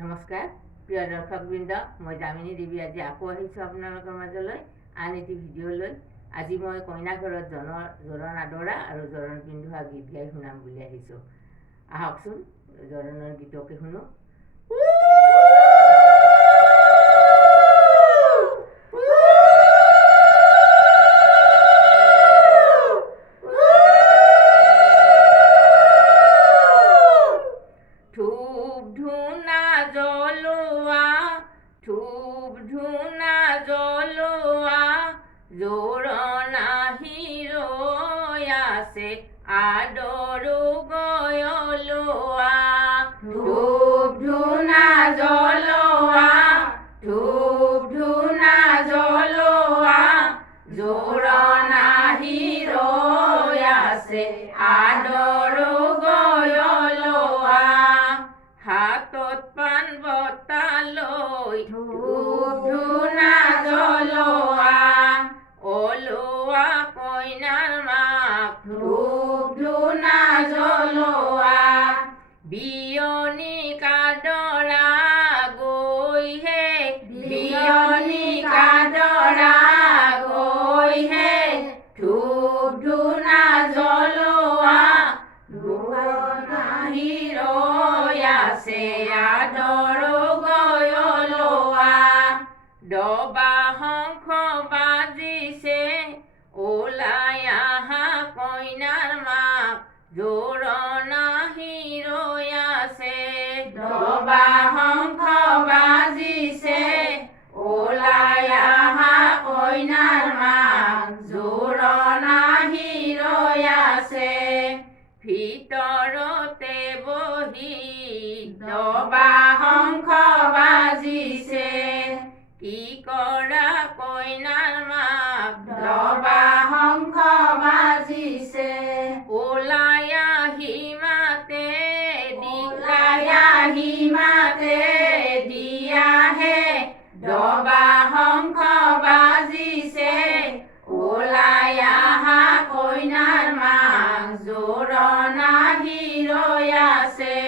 নমস্কাৰ প্ৰিয় দৰ্শকবৃন্দ, মই যামিনী দেৱী আজি আকৌ আহিছোঁ আপোনালোকৰ মাজলৈ আন এটি ভিডিঅ' লৈ। আজি মই কইনা ঘৰত জোৰোণ আদৰা আৰু জোৰোণ পিন্ধোৱা গীত গাই শুনাম বুলি আহিছোঁ। আহকচোন জোৰোণৰ গীতকে শুনো। ধূনা জ্বলোৱা জোৰোণ আহি ৰৈ আছে আদৰো গয়লোৱা। ধূনা জ্বলোৱা ধূনা জ্বলোৱা জোৰোণ আহি ৰৈ আছে আদৰো গয়লোৱা। হাতত পাণ বঁটা লৈ ধূনা জ্বলোৱা ওলোৱা কইনাৰ মাক ধূনা জ্বলোৱা। বিয়নী কাদৰা গৈহে বিয়নী কাদৰা গৈহে ধূনা জ্বলোৱা জোৰোণ আহি ৰৈ আছে আদৰো গয়লোৱা। ডবা শংখ বাজিছে ওলাই আহা কইনাৰ মাক জোৰোণ আহি ৰৈ আছে। ডবা শংখ বাজিছে ওলাই আহা কইনাৰ মাক জোৰোণ আহি ৰৈ আছে। ভিতৰতে বহি ডবা শংখ বাজিছে কি কৰা কইনাৰ মাক ডবা শংখ বাজিছে। ওলাই আহি মাতে দিয়াহে ডবা শংখ বাজিছে ওলাই আহা কইনাৰ মাক জোৰোণ আহি ৰৈ আছে।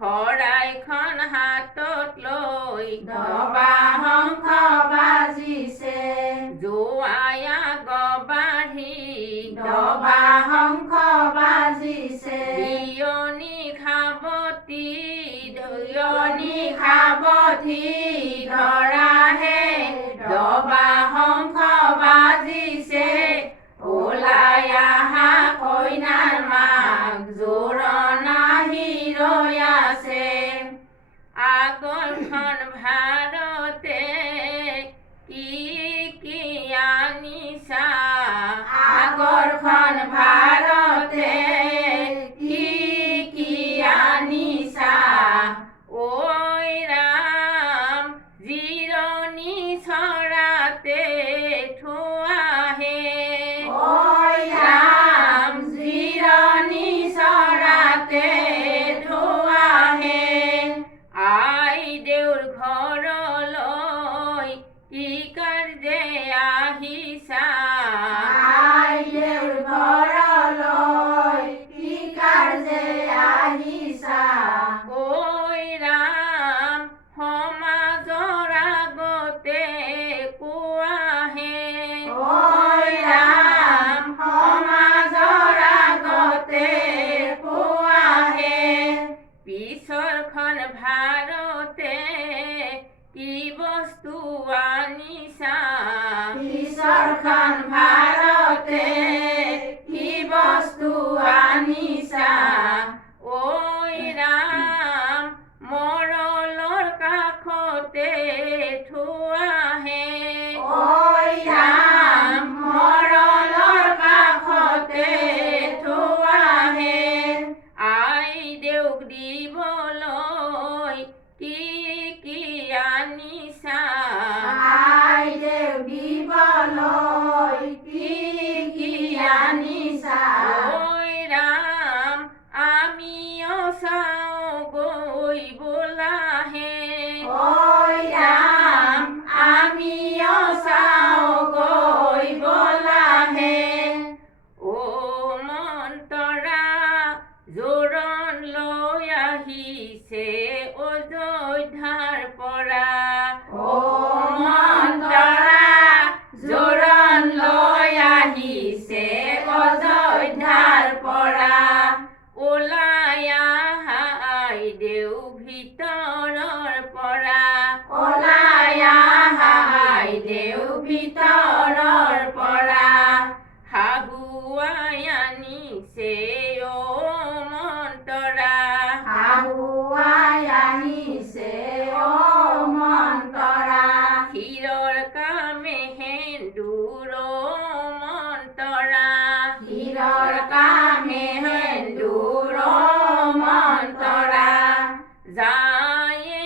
শৰাইখন হাতত লৈ ডবা শংখ বাজিছে জোঁৱাই আগবাঢ়ি ডবা শংখ বাজিছে। বিয়নী খাবতি ধৰাহে ডবা শংখ বাজিছে ওলাই আহা কইনাৰ মাক জোৰোণ আহি ৰৈ আছে। আগৰখন ভাৰতে কি আনিছা আগৰখন ভাৰতে কি আনিছা। ঐ ৰাম জিৰণি চৰাতে থোৱাহে ঐ ৰাম জিৰণি চৰাতে থোৱাহে। আই দেউৰ ঘৰলৈ কি কাৰ্যে আহিছা আই দেউৰ ঘৰলৈ কি কাৰ্যে আহিছা। ঐ ৰাম সমাজৰ আগতে কোৱাহে ঐ ৰাম সমাজৰ আগতে কোৱাহে। পিছৰখন ভাৰতে কি বস্তু আনিছা পিছৰখন ভাৰতে কি বস্তু আনিছা। ঐ ৰাম মৰলৰ কাষতে থোৱাহে ঐ ৰাম মৰলৰ কাষতে থোৱাহে। আই দেউক দিবলৈ কি আনিছা আই দেউক দিবলৈ কি আনিছা। ঐ ৰাম আমিও চাওঁ গৈ বোলাহে ঐ ৰাম আমিও চাওঁ গৈ বোলাহে। ও মন্তৰা জোৰোণ লৈ আহিছে অজয় অযোধ্যাৰ পৰা ও মন্তৰা জোৰণ লৈ আহিছে অযোধ্যাৰ পৰা ওলাই আহা আইদেউ ভিতৰৰ পৰা ওলাই আহা আইদেউ ভিতৰৰ পৰা শাহুৱাই আনিছে ও মন্তৰা শাহুৱাই আনিছে ও মন্তৰা ক্ষীৰৰ কামে সেন্দুৰ মন্তৰা ক্ষীৰৰ কামে সেন্দুৰ মন্তৰা যায়ে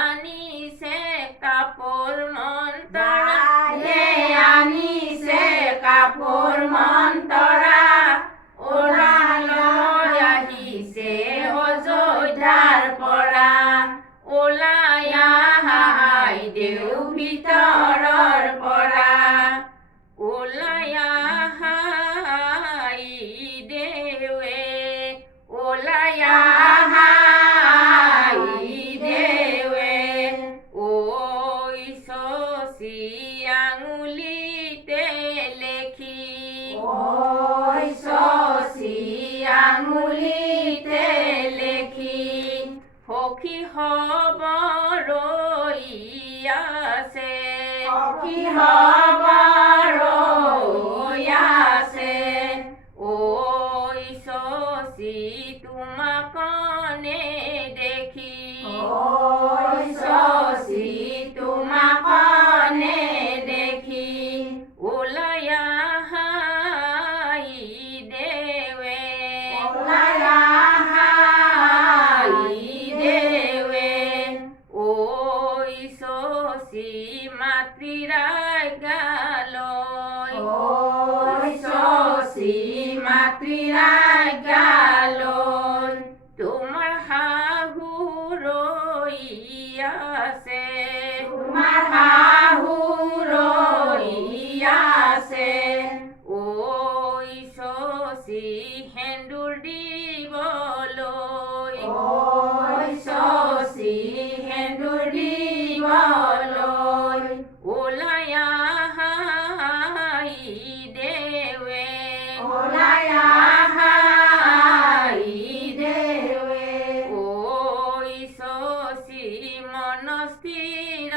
আনিছে কাপোৰ মন্তৰা আনিছে কাপোৰ মন্তৰা ওলাই আহিছে অযোধ্যাৰ পৰা ওলাই আহা আইদেউ ভিতৰৰ পৰা ওলাই আহা আইদেউৱে ওলাই আহা আইদেউৱে ঐ শশী আঙুলিতে লেখি ঐ শশী আঙুলিতে লেখি সখী হব ৰৈ আছে সখী হব ৰৈ আছে ঐ শশী তোমাকনে দেখি ঐ শশী তোমাকনে দেখি ওলাই আহা আইদেউৱে ওলাই আহা আইদেউৱে ঐ শশী মাতৃৰ আজ্ঞালৈ ঐ শশী মাতৃৰ আজ্ঞালৈ তোমাৰ শাহু ৰৈ আছে তোমাৰ শাহু ৰৈ আছে ঐ শশী সেন্দুৰ দিবলৈ ঐ শশী সেন্দুৰ দিবলৈ ওলাই আহা আইদেউৱে ওলাই আহা আইদেউৱে ঐ শশী মন স্থিৰ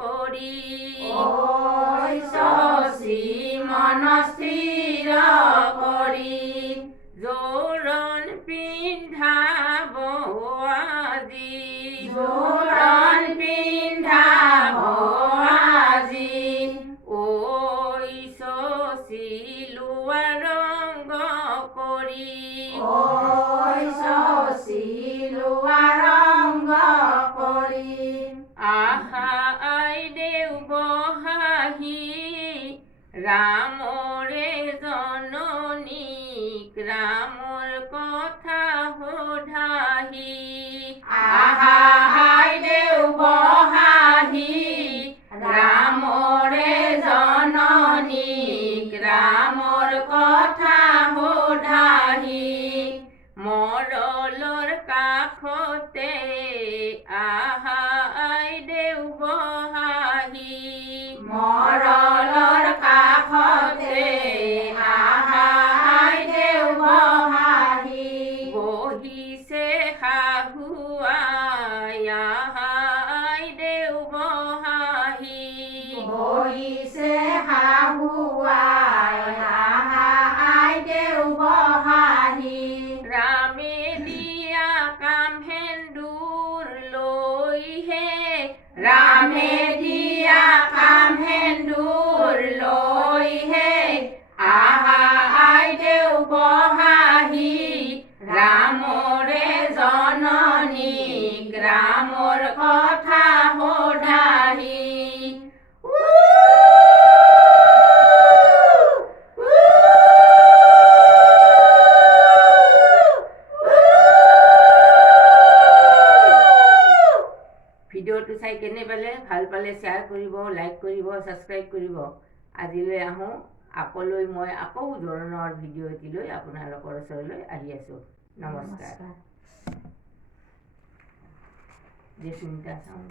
কৰি ঐ শশী মন স্থিৰ কৰি জোৰণ পিন্ধাব আজি জোৰণ পিন্ধাব আজি ঐ শশী লোৱা ৰংগ কৰি ঐ শশী লোৱা ৰংগ কৰি আহা আইদেউ বহাহি ৰামৰে জননীক ৰামৰ কথা সোধাহি আহা আইদেউ বহাহি ৰামৰে জননীক ৰামৰ কথা সোধাহি মৰলৰ কাষতে আহা আইদেউ বহাহি মৰলৰ কাষতে আহা আইদেউ বহাহি বহিছে শাহুৱাই আহা আইদেউ বহাহি বহিছে শাহুৱাই আহা আইদেউ বহাহি ৰামে দিয়া কাম সেন্দুৰ লৈহে ৰামে দিয়া কাম সেন্দুৰ লৈহে আহা আইদেউ বহাহি ৰামৰে জননীক ৰামৰ কথা সোধাহি ভিডিঅ'টো চাই কেনে পালে ভাল পালে শ্বেয়াৰ কৰিব লাইক কৰিব ছাবস্ক্ৰাইব কৰিব আজিলৈ আহোঁ আকলৈ মই আকৌ ধৰণৰ ভিডিঅ' এটি লৈ আপোনালোকৰ ওচৰলৈ আহি আছোঁ নমস্কাৰ যে সুনিতা চাওঁ